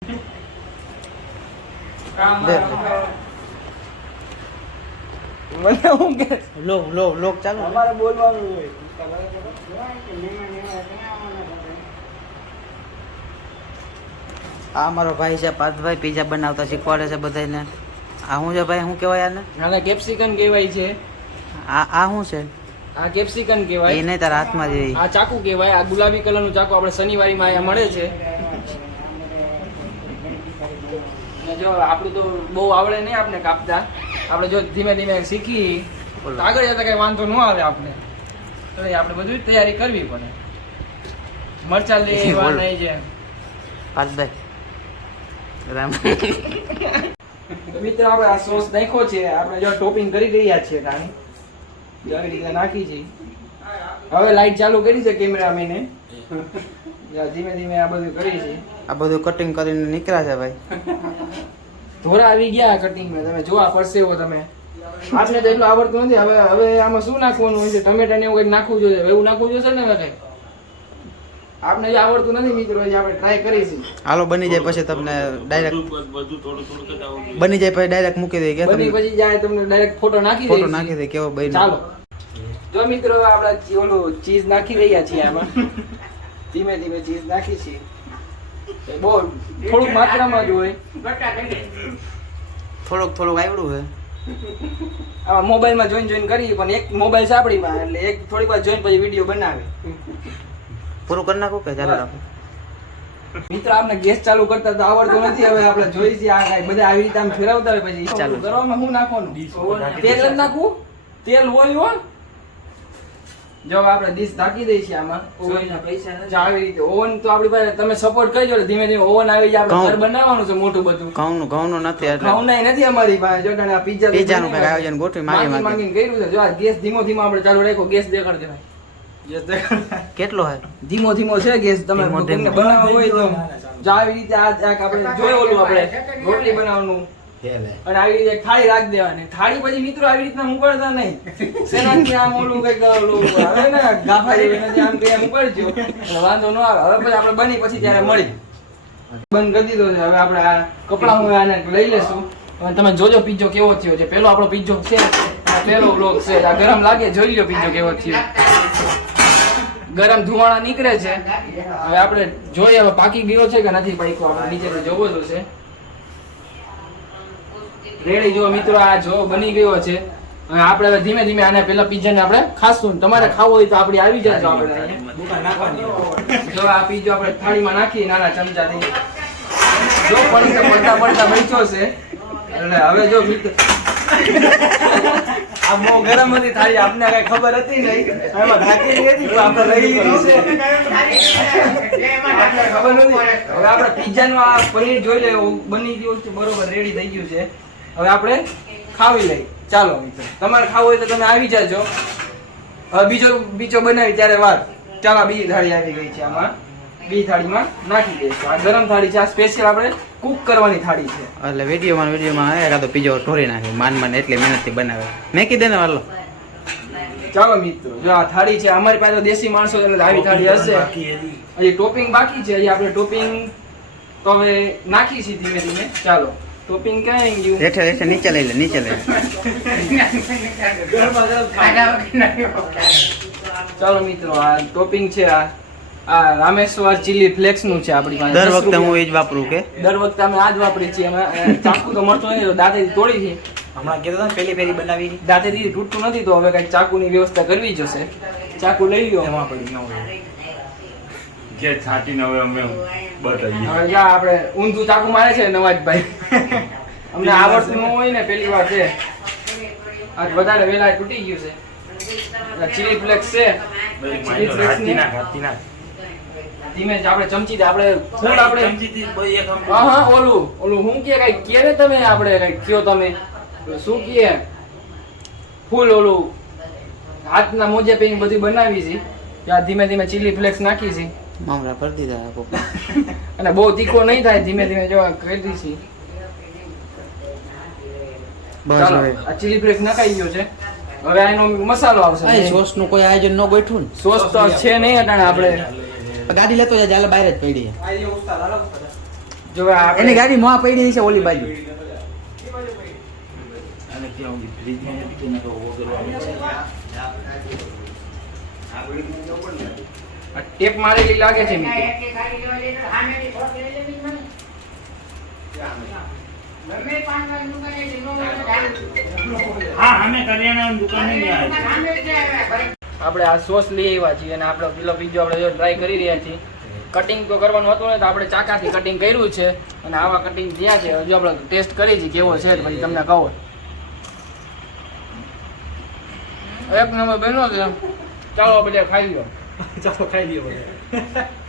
મને હું કે લોક ચાલુ અમારે બોલવાનું હોય. આ મારો ભાઈ છે પાર્થભાઈ, પીઝા બનાવતા શીખવાડે છે બધાને. આ શું છે ભાઈ, શું કહેવાય આને? આને કેપ્સિકન કહેવાય છે. આ શું છે? આ કેપ્સિકન કહેવાય. એ નહીં તારા હાથમાં જ. આ ચાકુ કહેવાય. આ ગુલાબી કલરનું ચાકુ આપણે શનિવારીમાં અહીંયા મળે છે. જો આપણું તો બહુ આવડે નહીં આપણે કાપતા. આપણે જો ધીમે ધીમે શીખી આગળ જતા કઈ વાંધો ન આવે આપણે. તો આપણે બધું તૈયારી કરવી પડે. મરચા લેવા નહીં છે પાર્થભાઈ રામ. મિત્રો આપણે આ સોસ નાખ્યો છે. આપણે જો ટોપિંગ કરી રહ્યા છીએ કાની આવી રીતે નાખી છે. હવે લાઈટ ચાલુ કરી છે કેમેરામેને. ધીમે ધીમે આ બધું કરી છે. આ બધું કટિંગ કરીને નીકળ્યા છે ભાઈ. ધોરા આવી ગયા કટિંગમાં. તમે જોવા પડશે એવો તમે. આપણે તો એટલું આવડતું નથી. હવે આમાં શું નાખવાનું હોય છે? ટમેટા ને એવું કંઈક નાખવું જોઈએ. એવું નાખવું જોશે ને કંઈક. આપણે જે આવડતું નથી મિત્રો, આપણે ટ્રાય કરીશું. હાલો બની જાય પછી તમને ડાયરેક્ટ બની જાય પછી ડાયરેક્ટ મૂકી દઈએ. બની પછી જાય તમને ડાયરેક્ટ ફોટો નાખી દે કેવો બની. ચાલો જો મિત્રો આપણે ઓલું ચીઝ નાખી રહ્યા છીએ આમાં. ધીમે ધીમે ચીઝ નાખી છે. બહુ થોડુંક માત્રામાં જ હોય. થોડુંક આવડું છે. આમાં મોબાઈલમાં જોઈન કરી પણ એક મોબાઈલ છે આપણીમાં, એટલે એક થોડીક વાર જોઈને પછી વિડીયો બનાવે. પૂરું કરી નાખું કે ચાલો રાખો. મિત્રો આપણે ગેસ ચાલુ કરતા તો આવડતું નથી. હવે આપણે જોઈ છીએ આ બધા આવી રીતે આમ ફેરવતા હોય પછી ચાલુ કરવામાં શું નાખવાનું? તેલ જ નાખવું. તેલ હોય હો. જો આપણે ડીશ ઢાંકી દઈએ છીએ આમાં. આવી રીતે ઓવન તો આપણી પાસે તમે સપોર્ટ કરજો. ધીમે ધીમે ઓવન આવી જાય. આપણે ઘર બનાવવાનું છે મોટું બધું. ઘઉંનું નથી એટલે ઘઉંનું નથી અમારી પાસે. જો આ પિઝાનું કઈ આયોજન ગોઠવી માંગીને કર્યું છે. જો આ ગેસ ધીમો ધીમો આપણે ચાલુ રાખ્યો. ગેસ દેખાડ દેવાય. કેટલો હે? ધીમો છે ગેસ. તમે બનાવવો હોય તો જો આવી રીતે આ આપણે જોઈ ઓલું આપણે રોટલી બનાવવાનું અને આવી રીતે થાળી રાખી દેવાની. થાળી પછી મિત્રો આવી રીતના મુકડતા નહીં. સેનાથી આમ ઓલું કઈક ઓલું આવે ને ગાફા જેવી નથી, આમ કઈ મુકડજો એટલે વાંધો ન આવે. હવે પછી આપણે બની પછી ત્યારે મળી બંધ કરી દીધો છે. હવે આપણે આ કપડા હું આને લઈ લેશું. તમે જોજો પીઝો કેવો થયો છે. પેલો આપણો પીઝો છે, પેલો વ્લોગ છે. આ ગરમ લાગે, જોઈ લો પીઝો કેવો થયો. ગરમ ધુમાડા નીકળે છે. હવે આપણે જોઈએ હવે પાકી ગયો છે કે નથી પાક્યો. આપણે નીચે જોવો જોશે. રેડી જો મિત્રો, આ જો બની ગયો છે. હવે આપણે હવે ધીમે ધીમે આને પેલા પીઝા ને આપણે ખાશું. તમારે ખાવો હોય તો આપડી આવી જાય. જો આ પીઝો આપણે થાળીમાં નાખી નાના ચમચાથી. જો પડતા બચ્યો છે. એટલે હવે જો મિત્રો આ બહુ ગરમ હતી થાળી. આપને કઈ ખબર હતી નહીં. એમાં ઢાંકેલી હતી તો આપણે લઈ લીધી છે. ખબર નથી. હવે આપણે પિઝાનું આ પનીર જોઈ લે. બની ગયું છે બરોબર, રેડી થઈ ગયું છે. હવે આપણે ખાવી લઈ. ચાલો મિત્રો, તમારે ખાવું હોય તો તમે આવી જાજો. હવે બીજો બનાવી ત્યારે વાત. ચાલો બીજી થાળી આવી ગઈ છે. આમાં બીજી થાળીમાં નાખી દઈશું. આ ગરમ થાળી છે. આ સ્પેશિયલ આપણે કુક કરવાની થાળી છે. એટલે વિડીયોમાં એકાદો પીઝો ઢોરી નાખે માન એટલી મહેનતથી બનાવે. મેં કીધે ને વાલો. ચાલો મિત્રો, જો આ થાળી છે. અમારી પાસે દેશી માણસો એટલે આવી થાળી હશે. હજી ટોપિંગ બાકી છે. હજી આપણે ટોપિંગ તો હવે નાખી છે ધીમે ધીમે. ચાલો ટોપિંગ ક્યાં ગયું? હેઠે નીચે લઈ લે. ચાલો મિત્રો, આ ટોપિંગ છે. આ રામેશ્વર ચીલી ફ્લેક્સ નું છે આપણી પાસે. દર વખતે હું એ જ વાપરું કે દર વખતે અમે આ જ વાપરીએ છીએ. અમે ચાકુ તો મળતો નહીં, દાંતેથી તોડી છે. હમણાં કીધું ને પેલી ફેરી બનાવી દાંતેથી તૂટતું નથી તો હવે કઈક ચાકુની વ્યવસ્થા કરવી જશે. ચાકુ લઈ લ્યો. એમાં પડી ન હોય જે છાંટીને હવે અમે બતાવીએ. હવે જ્યાં આપણે ઊંધું ચાકુ મારે છે નવાજભાઈ. અમને આવડતું ન હોય ને, પેલી વાર છે. આજ વધારે વેલા તૂટી ગયું છે. ચીલી ફ્લેક્સ છે. ચીલી ફ્લેક્સ ધીમે આપણે ચમચી આપણે ફૂલ આપણે હા ઓલું હું કે કઈ કે ને તમે આપણે કઈ કયો તમે શું કે ફૂલ ઓલું હાથના મોજે પેન બધી બનાવી છે. ત્યાં ધીમે ધીમે ચીલી ફ્લેક્સ નાખી છે. મામરા ભરી દીધા અને બહુ તીખો નહીં થાય. ધીમે ધીમે જો કરી છે. ચાલો આ ચીલી ફ્લેક્સ નખાઈ ગયો છે. હવે આનો મસાલો આવશે. સોસ નું કોઈ આયોજન ન ગોઠવું ને. સોસ તો છે નહીં અટાણે. આપણે ગાડી લેતો જાય, ચાલે બહાર જ પડી. જો આપણે એની ગાડી મોં પડી છે ઓલી બાજુ. અને ક્યાં ઊંઘી? ફ્રીજમાં મૂકી દે ને તો વગરવાનું છે. આ ટેપ મારેલી લાગે છે મિત્રો. હા અમે કરિયાણાની દુકાને ગયા આપણે આ સોસ લઈ આવ્યા છીએ અને આપણો પેલો પીઝો આપણે જો ટ્રાય કરી રહ્યા છીએ. કટિંગ તો કરવાનું હતું ને તો આપણે ચાકાથી કટિંગ કર્યું છે અને આવા કટિંગ થયા છે. હજુ આપણે ટેસ્ટ કરી છે કેવો છે પછી તમને કહો. એક નંબર બન્યો છે. ચાલો આપણે ખાઈ લો. ચાલો ખાઈ લઈએ બધા.